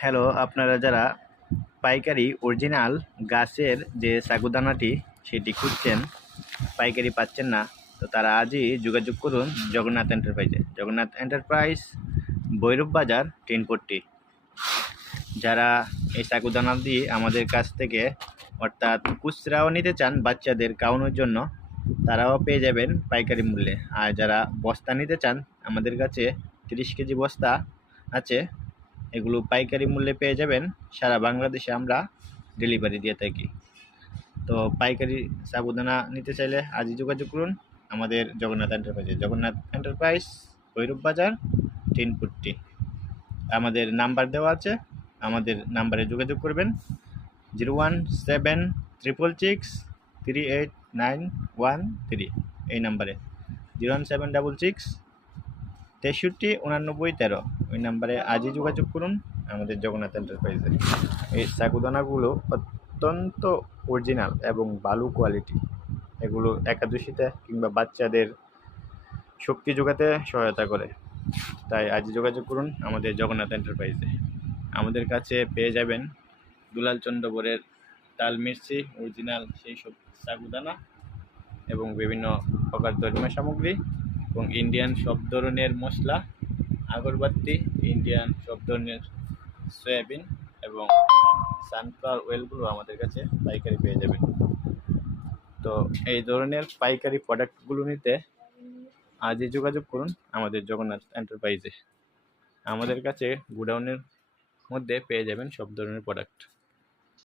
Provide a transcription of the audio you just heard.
Hello, আপনারা যারা পাইকারি অরিজিনাল গাছের যে সাগুদানাটি সেটি খুঁজছেন, পাইকারি পাচ্ছেন না, তো তারা আজই যোগাযোগ করুন জগন্নাথ এন্টারপ্রাইজে। জগন্নাথ এন্টারপ্রাইজ, ভৈরব বাজার, টেনপট্টি। যারা এই সাগুদানা দিয়ে আমাদের কাছ থেকে অর্থাৎ খুচরাও নিতে চান বাচ্চাদের খাওয়ানোর জন্য, তারাও পেয়ে যাবেন পাইকারি মূল্যে। আর যারা বস্তা নিতে চান, আমাদের কাছে তিরিশ কেজি বস্তা আছে। এগুলো পাইকারি মূল্যে পেয়ে যাবেন। সারা বাংলাদেশে আমরা ডেলিভারি দিয়ে থাকি। তো পাইকারি সাবুদানা নিতে চাইলে আজই যোগাযোগ করুন আমাদের জগন্নাথ এন্টারপ্রাইজে জগন্নাথ এন্টারপ্রাইজ ভৈরব বাজার টিনপুট্টি আমাদের নাম্বার দেওয়া আছে, আমাদের নাম্বারে যোগাযোগ করবেন। Zero one seven triple six three eight nine one three. এই নাম্বারে। Zero one seven double six তেষট্টি উনানব্বই তেরো। ওই নাম্বারে আজই যোগাযোগ করুন আমাদের জগন্নাথ এন্টারপ্রাইজে এই সাগুদানাগুলো অত্যন্ত অরিজিনাল এবং ভালো কোয়ালিটি এগুলো একাদশীতে কিংবা বাচ্চাদের শক্তি যোগাতে সহায়তা করে। তাই আজই যোগাযোগ করুন আমাদের জগন্নাথ এন্টারপ্রাইজে আমাদের কাছে পেয়ে যাবেন দুলাল চন্দ্রবরের তাল মির্চি অরিজিনাল সেই সব সাগুদানা এবং বিভিন্ন প্রকার ধর্মীয় সামগ্রী এবং ইন্ডিয়ান সব ধরনের মশলা আগরবাতি, ইন্ডিয়ান সব ধরনের সয়াবিন এবং সানফ্লাওয়ার অয়েলগুলো আমাদের কাছে পাইকারি পেয়ে যাবেন। তো এই ধরনের পাইকারি প্রোডাক্টগুলো নিতে আজই যোগাযোগ করুন আমাদের জগন্নাথ এন্টারপ্রাইজে আমাদের কাছে গোডাউনের মধ্যে পেয়ে যাবেন সব ধরনের প্রোডাক্ট